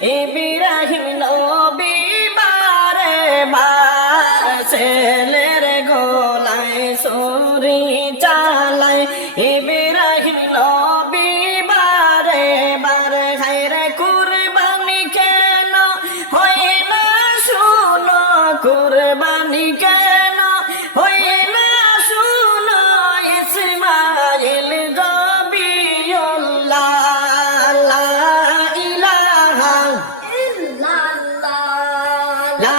ইব্রাহিম নবী বারে বার ছেলের গলায় ছুরি চালায় ইব্রাহিম নবী বারে বার হায়রে কুরবানি কেন হয় না শুনো কুরবানি কেন হয় না শুনো ইসমাইল নবিয়ুল্লাহ লা ইলাহা ইল্লাল্লাহ লা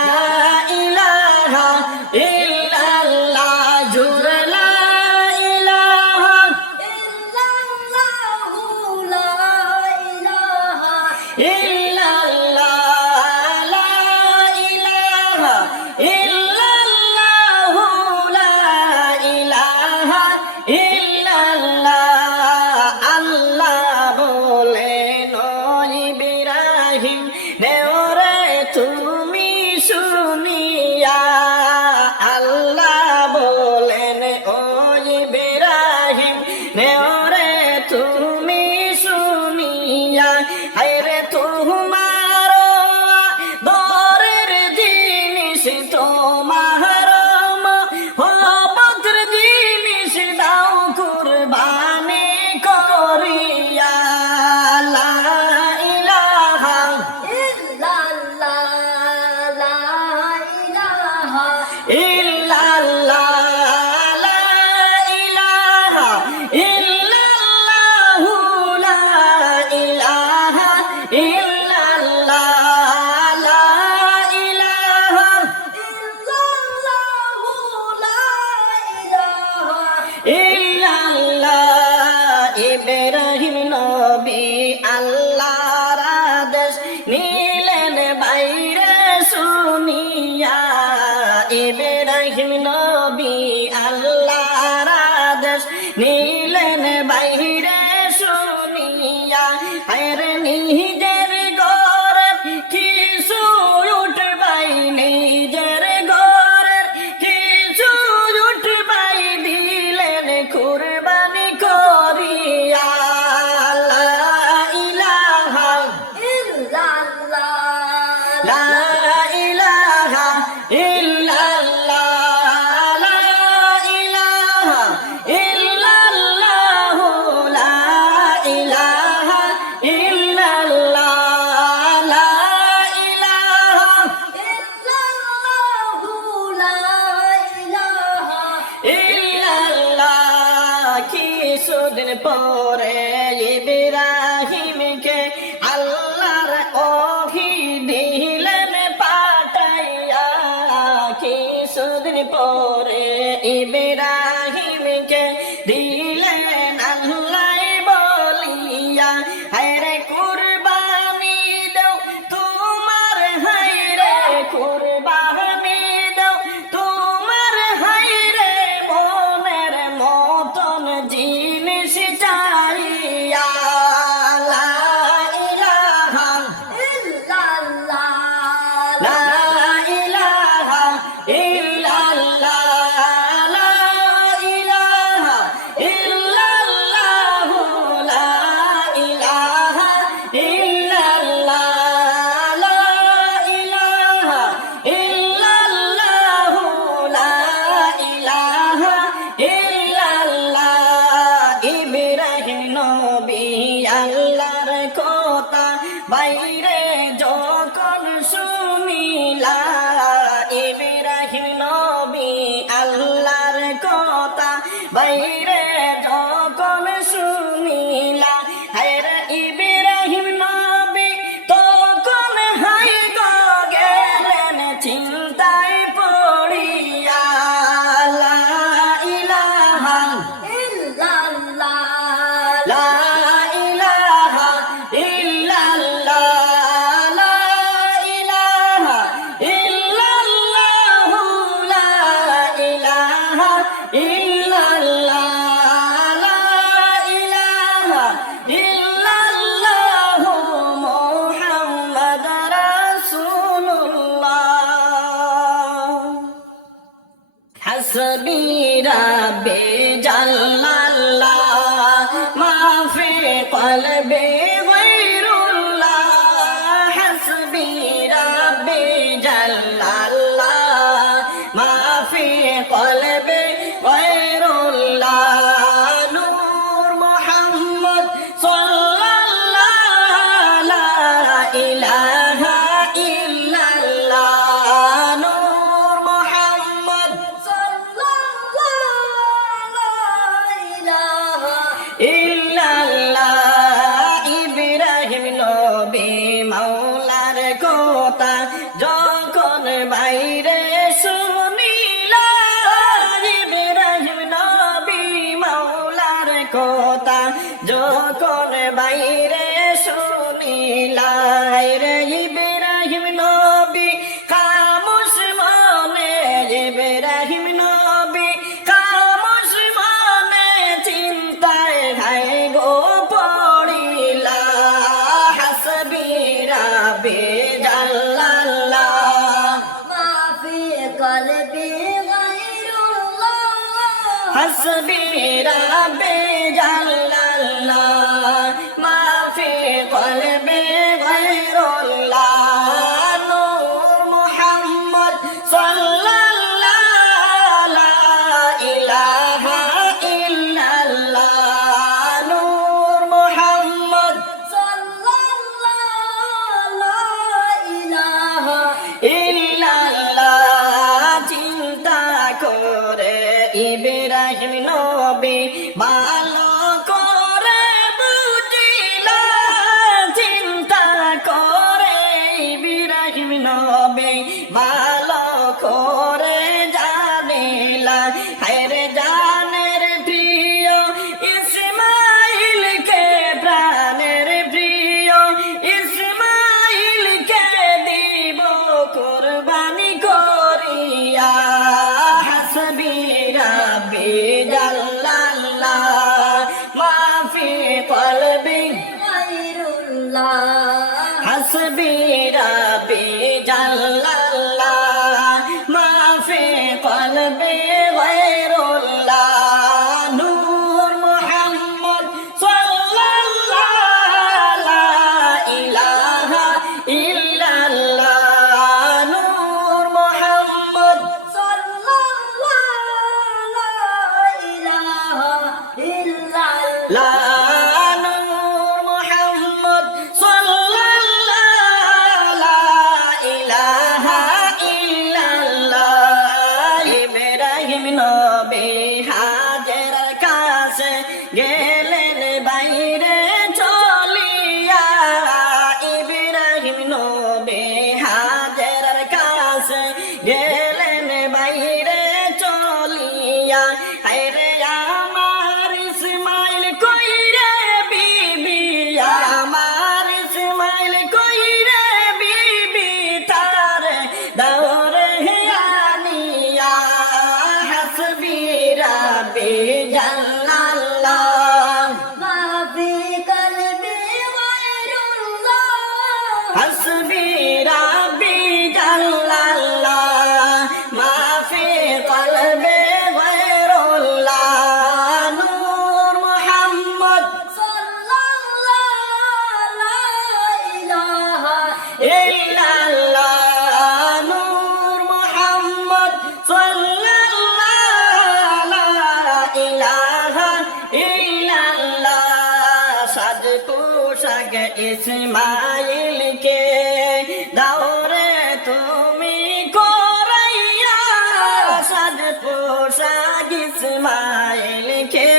ইলাহা ইল্লাল্লাহ জুর লা ইলাহা ইল্লাল্লাহু লা ইলাহা ইল্লাল্লাহ লা ইলাহা ইল্লাল্লাহু লা ইলাহা ইল্লাল্লাহ আল্লাহ বলেন ইব্রাহিম নেওরে তুমি শুনিয়া আল্লাহ বলেন ও ইব্রাহিম নেওরে তুমি শুনিয়া হায়রে তোমার দরের জিনিস তোমার মহব্বতের জিনিস দাও কুরবানি করিয়া লা ইলাহা ইল্লাল্লাহ লা ইলাহা ইল্লাল্লাহ লা ইলাহা ইল্লাল্লাহু লা ইলাহা ইল্লাল্লাহ লা ইলাহা ইল্লাল্লাহু লা ইলাহা ইল্লাল্লাহ ইব্রাহিম নবী আল্লাহর আদেশ নিলেন বাইরে শুনিয়া ইব্রাহিম নবী আল্লাহর আদেশ নিলেন বাইরে শুনিয়া হায়রে নিজের ঘরে কিছু উঠবাই নিজের ঘরের কিছু উঠবাই দিলেন কুরবানি করিয়া লা ইলাহা ইল্লাল্লাহ লা ইলাহা ইল্লাল্লাহ লা ইলাহা ইল্লাল্লাহু লা ইলাহা ইল্লাল্লাহ লা ইলাহা ইল্লাল্লাহু লা ইলাহা ইল্লাল্লাহ কিছুদিন পরে ইব্রাহিমকে আল্লাহর ওহী দিলেন পাঠাইয়া কিছুদিন পরে ইব্রাহিমকে দিলেন আল্লাহ বলিয়া হায়রে কুরবানি দাও তোমার হায়রে কুরবানি দাও তোমার হায়রে মনের মতন জিনিস চাইয়া লা ইলাহা ইল্লাল্লাহ লা ইলাহা ইল্লাল্লাহ লা ইলাহা ইল্লাল্লাহু লা ইলাহা ইল্লাল্লাহ লা ইলাহা ইল্লাল্লাহু লা ইলাহা ইল্লাল্লাহ ইব্রাহিম নবী আল্লাহর কথা বাইরে যখন শুনিলা ইব্রাহিম নবী আল্লাহর কথা বাইরে যখন শুনিলা হায়রে ইব্রাহিম নবী তখন হাই গো গেলেন চিন্তায় পড়িয়া লা ইলাহা ইল্লাল্লাহ লা ইলাহা ইল্লাল্লাহ লা ইলাহা ইল্লাল্লাহু লা ইলাহা ইল্লাল্লাহ লা ইলাহা ইল্লাল্লাহু মুহাম্মাদুর রাসূলুল্লাহ হাসবি রাব্বি জাল্লাল্লাহ মা ফি কলবি গায়রুল্লাহ মাওলার কথা যখন বাইরে শুনিলা ইব্রাহিম নবী মাওলার কথা যখন বাইরে শুনিলা রে ইব্রাহিম নবী খামোশ মনে ইব্রাহিম নবী খামোশ মনে চিন্তায় হায় গো পড়িলা হাসবি রাব্বি জাল্লাল্লাহ মাফি কলবি গায়রুল্লাহ হাসবি রাব্বি জাল্লাল্লাহ মাফি কলবি গায়রুল্লাহ নূর মুহাম্মদ সাল্লাল্লাহ লা ইলাহা ইল্লাল্লাহ নূর মুহাম্মদ সাল্লাল্লাহু লা ইলাহা ইল্লাল্লাহ চিন্তা করে ইব্রাহিম নবী ভালো করে বুঝিলা চিন্তা করে ইব্রাহিম নবী ভালো করে জানিলা হায়রে জানের প্রিয় ইসমাইলকে প্রাণের প্রিয় ইসমাইলকে দিব কুরবানি করিয়া হাসবি রাব্বি জাল্লাল্লাহ মাফি কলবি গায়রুল্লাহ হাসবি রাব্বি জাল্লাল্লাহ মাফি কলবি গায়রুল্লাহ নূর মুহাম্মদ সাল্লাল্লাহু লা ইলাহা ইল্লাল্লাহ নূর মুহাম্মদ সাল্লাল্লাহু লা ইলাহা ইল্লাল্লাহ লা নূর মুহাম্মদ সাল্লাল্লাহু লা ইলাহা ইল্লাল্লাহ ইব্রাহিম নবী হাজেরার কাছে গেলেন বাইরে চলিয়া ইব্রাহিম নবী হাজেরার কাছে গেলেন বাইরে চলিয়া হায়রে আমার ইসমাইল কইরে বিবি আমার ইসমাইল কইরে বিবি তার দৌড়ে আনিয়া হাসবি রাব্বি জাল্লাল্লাহ মাফি কলবি গায়রুল্লাহ হাসবি রাব্বি জাল্লাল্লাহ মাফি কলবি গায়রুল্লাহ নূর মুহাম্মদ সাল্লাল্লাহু লা ইলাহা ইল্লাল্লাহ নূর মুহাম্মদ সাল্লাল্লাহু লা ইলাহা ইল্লাল্লাহ সাজ পোশাক ইসমাইলকে দাওরে তুমি করাইয়া সাজ পোশাক ইসমাইলকে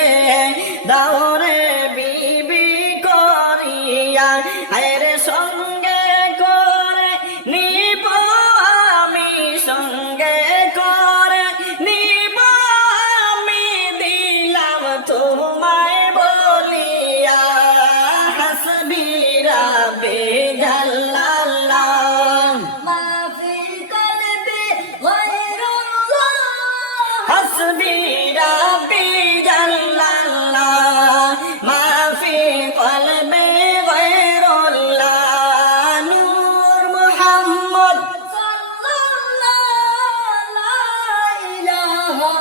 দাওরে বিবি করিয়া হায়রে সঙ্গে করে নিব আমি সঙ্গে করে নিব আমি দিলাম তোমায় বলিয়া হাসবি রাব্বি জাল্লাল্লাহ মাফি কলবি গায়রুল্লাহ হাসবি রাব্বি জাল্লাল্লাহ মাফি কলবি গায়রুল্লাহ নূর মুহাম্মদ সাল্লাল্লাহু লা ইলাহা